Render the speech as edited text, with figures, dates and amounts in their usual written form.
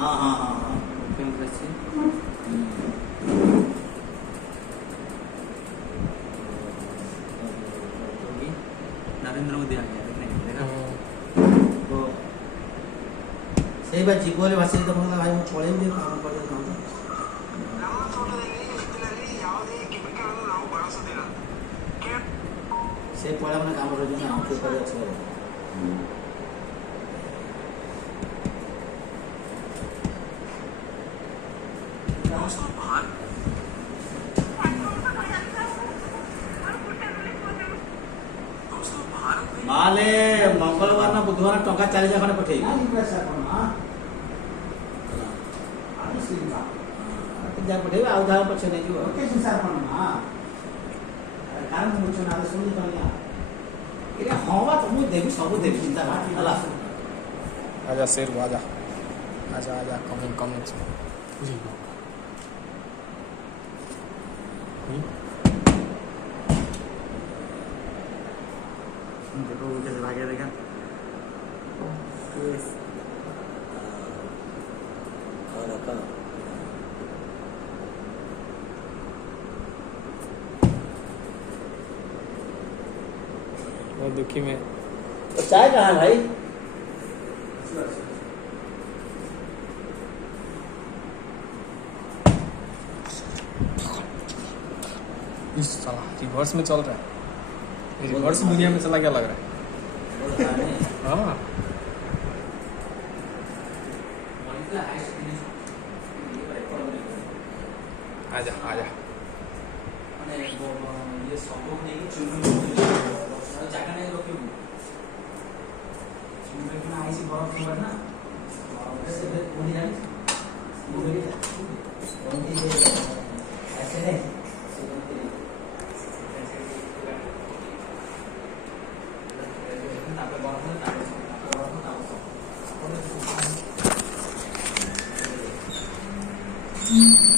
हाँ हाँ हाँ हाँ मुख्यमंत्री नरेंद्र मोदी आ गया देखा तो सही बात जीवोले भाषे तो मतलब भाई मैं छोड़े भी काम कर देता हूँ से पहले मैंने काम कर दिया हम क्यों कर अच्छा माले मंगलवार ना बुधवार टंका 40,000 खंडे पठेई जा पठेई आउ धार पछे नै जो ओके संसार पण ना कारण मुझे ना सुनी पड़िया इरे हवा तो मु देवी सब देवी चिंता ना हला आजा शेर आजा आजा आजा कमिंग कमिंग जी देखो कैसे भागे देखा यस और रखा वो दुखी में तो चाय कहाँ है भाई इस साला रिवर्स में चल रहा है रिवर्स दुनिया में चला क्या लग रहा है हाँ आजा आजा ये सब नहीं चुनी जगह नहीं रोकी चुनी में आई सी बर्फ की ना ऐसे पूरी जानी पूरी ऐसे नहीं Mm-hmm.